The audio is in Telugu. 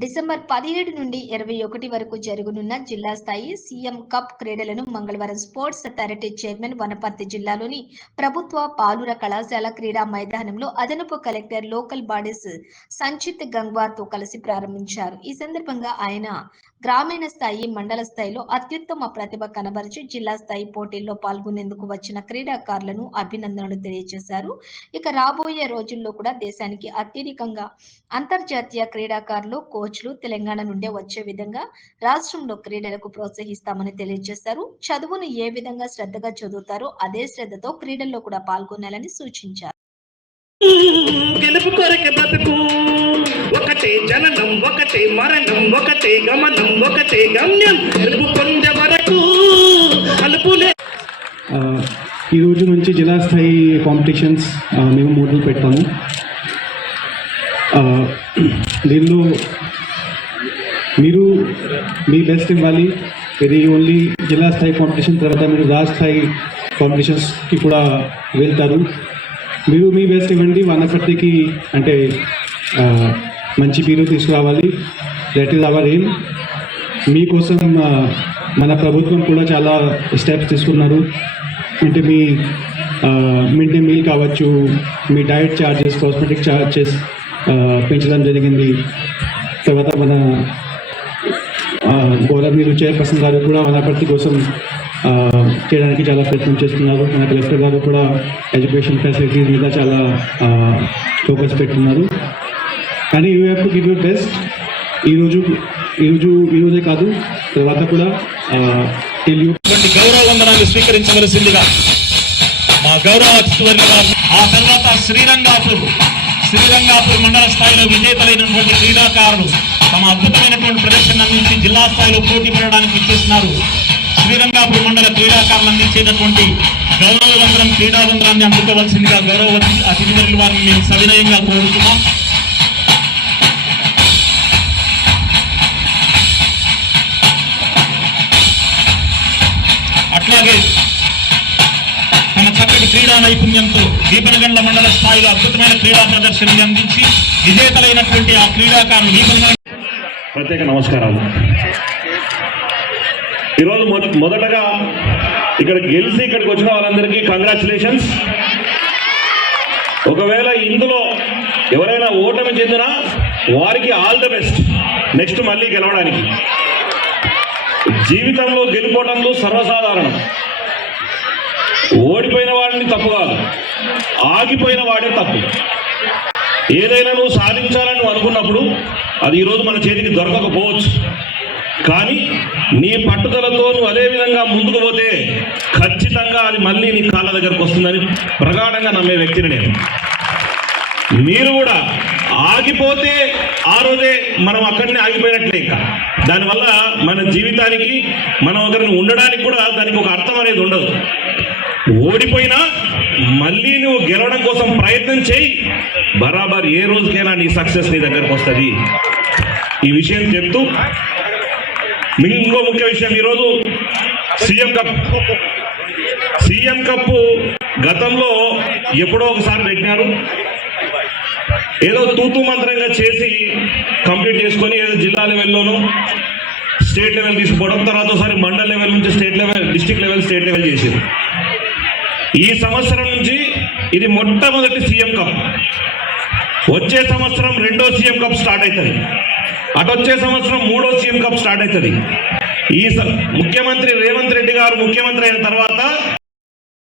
డిసెంబర్ 17 నుండి 21 వరకు జరగనున్న జిల్లా స్థాయి సీఎం కప్ క్రీడలను మంగళవారం స్పోర్ట్స్ అథారిటీ చైర్మన్ వనపర్తి జిల్లాలోని ప్రభుత్వ పాలుర కళాశాల క్రీడా మైదానంలో అదనపు కలెక్టర్ లోకల్ బాడీస్ సంచిత్ గంగ్వార్తో కలిసి ప్రారంభించారు. ఈ సందర్భంగా ఆయన గ్రామీణ స్థాయి, మండల స్థాయిలో అత్యుత్తమ ప్రతిభ కనబరిచి జిల్లా స్థాయి పోటీల్లో పాల్గొనేందుకు వచ్చిన క్రీడాకారులను అభినందనలు తెలియజేశారు. ఇక రాబోయే రోజుల్లో కూడా దేశానికి అత్యధికంగా అంతర్జాతీయ క్రీడాకారులు, కోచ్లు తెలంగాణ నుండే వచ్చే విధంగా రాష్ట్రంలో క్రీడలకు ప్రోత్సహిస్తామని తెలియజేశారు. చదువును ఏ విధంగా శ్రద్ధగా చదువుతారో అదే శ్రద్ధతో క్రీడల్లో కూడా పాల్గొనాలని సూచించారు. గెలుపు కొరకే బతుకు, ఒకటే జననం, ఒకటే మరణం, ఒకటే గమనం, ఒకటే గమ్యం, గెలుపు పొందే వరకు అలుపులే. ఈ రోజు నుంచి జిల్లా స్థాయి కాంపిటీషన్స్ మేము మొదలు పెట్టాము. దీనిలో మీరు మీ బెస్ట్ ఇవ్వాలి. ఇది ఓన్లీ జిల్లా స్థాయి కాంపిటీషన్, తర్వాత మీరు రాష్ట్ర స్థాయి కాంపిటీషన్స్కి కూడా వెళ్తారు. మీరు మీ బెస్ట్ ఇవ్వండి. వనపర్తికి అంటే మంచి పేరు తీసుకురావాలి. That is our aim. మీకోసం మన ప్రభుత్వం కూడా చాలా స్టెప్స్ తీసుకున్నారు. అంటే మీ మిడ్ డే మీల్ కావచ్చు, మీ డైట్ ఛార్జెస్, కాస్మెటిక్ ఛార్జెస్ పెంచడం జరిగింది. తర్వాత మన గౌరవనీయులు చైర్పర్సన్ గారు కూడా వనపర్తి కోసం చేయడానికి చాలా ప్రయత్నం చేస్తున్నారు. మన కలెక్టర్ గారు కూడా ఎడ్యుకేషన్ ఫెసిలిటీస్ మీద చాలా ఫోకస్ పెట్టున్నారు. కానీ you have to give your best. ఈరోజే కాదు, తర్వాత కూడా గౌరవ వందనాలు స్వీకరించవలసిందిగా మా గౌరవ అతిథి ఆ తర్వాత శ్రీరంగాపూర్ మండల స్థాయిలో విజేతలైనటువంటి క్రీడాకారులు తమ అద్భుతమైనటువంటి ప్రదర్శన అందించి జిల్లా స్థాయిలో పోటీ పడడానికి ఇచ్చేస్తున్నారు. శ్రీరంగాపూర్ మండల క్రీడాకారులు అందించేటటువంటి గౌరవవందనం, క్రీడావందనాన్ని అందుకోవాల్సిందిగా గౌరవ అతిథి వారిని మేము సవినయంగా కోరుతున్నాం. అట్లాగే తన చక్కటి క్రీడా నైపుణ్యంతో దీపనగండ్ల మండల స్థాయిలో అద్భుతమైన క్రీడా ప్రదర్శనని అందించి విజేతలైనటువంటి ఆ క్రీడాకారులు ప్రత్యేక నమస్కారాలు. ఈరోజు మొదటగా ఇక్కడికి వచ్చిన వాళ్ళందరికీ కంగ్రాచులేషన్స్. ఒకవేళ ఇందులో ఎవరైనా ఓటమి చెందినా వారికి ఆల్ ద బెస్ట్. నెక్స్ట్ మళ్ళీ గెలవడానికి. జీవితంలో గెలుపోవడంలో సర్వసాధారణం. ఓడిపోయిన వాడిని తప్పు కాదు, ఆగిపోయిన వాడే తప్పు. ఏదైనా నువ్వు సాధించాలని నువ్వు అనుకున్నప్పుడు అది ఈరోజు మన చేతికి దొరకకపోవచ్చు. కానీ నీ పట్టుదలతో నువ్వు అదే విధంగా ముందుకు పోతే ఖచ్చితంగా అది మళ్ళీ నీ కాళ్ళ దగ్గరకు వస్తుందని ప్రగాఢంగా నమ్మే వ్యక్తిని నేను. మీరు కూడా ఆగిపోతే ఆ రోజే మనం అక్కడనే ఆగిపోయినట్లే. ఇంకా దానివల్ల మన జీవితానికి, మనం ఒకరిని ఉండడానికి కూడా దానికి ఒక అర్థం అనేది ఉండదు. ఓడిపోయినా మళ్ళీ నువ్వు గెలవడం కోసం ప్రయత్నం చేయి. బరాబర్ ఏ రోజుకైనా నీ సక్సెస్ నీ దగ్గరకు వస్తుంది. ఈ విషయం చెప్తూ ఇంకో ముఖ్య విషయం, ఈరోజు సీఎం కప్ గతంలో ఎప్పుడో ఒకసారి పెట్టినారు. ఏదో తూతూ మంత్రంగా చేసి కంప్లీట్ చేసుకొని ఏదో జిల్లా లెవెల్లోనూ స్టేట్ లెవెల్ తీసుకోవడం, తర్వాత ఒకసారి మండల్ లెవెల్ నుంచి state level, district level, state level చేసింది. ఈ సంవత్సరం నుంచి ఇది మొట్టమొదటి సీఎం కప్. వచ్చే సంవత్సరం రెండో సీఎం కప్ స్టార్ట్ అవుతుంది. అటొచ్చే సంవత్సరం మూడో సీఎం కప్ స్టార్ట్ అవుతుంది. ఈ ముఖ్యమంత్రి రేవంత్ రెడ్డి గారు ముఖ్యమంత్రి అయిన తర్వాత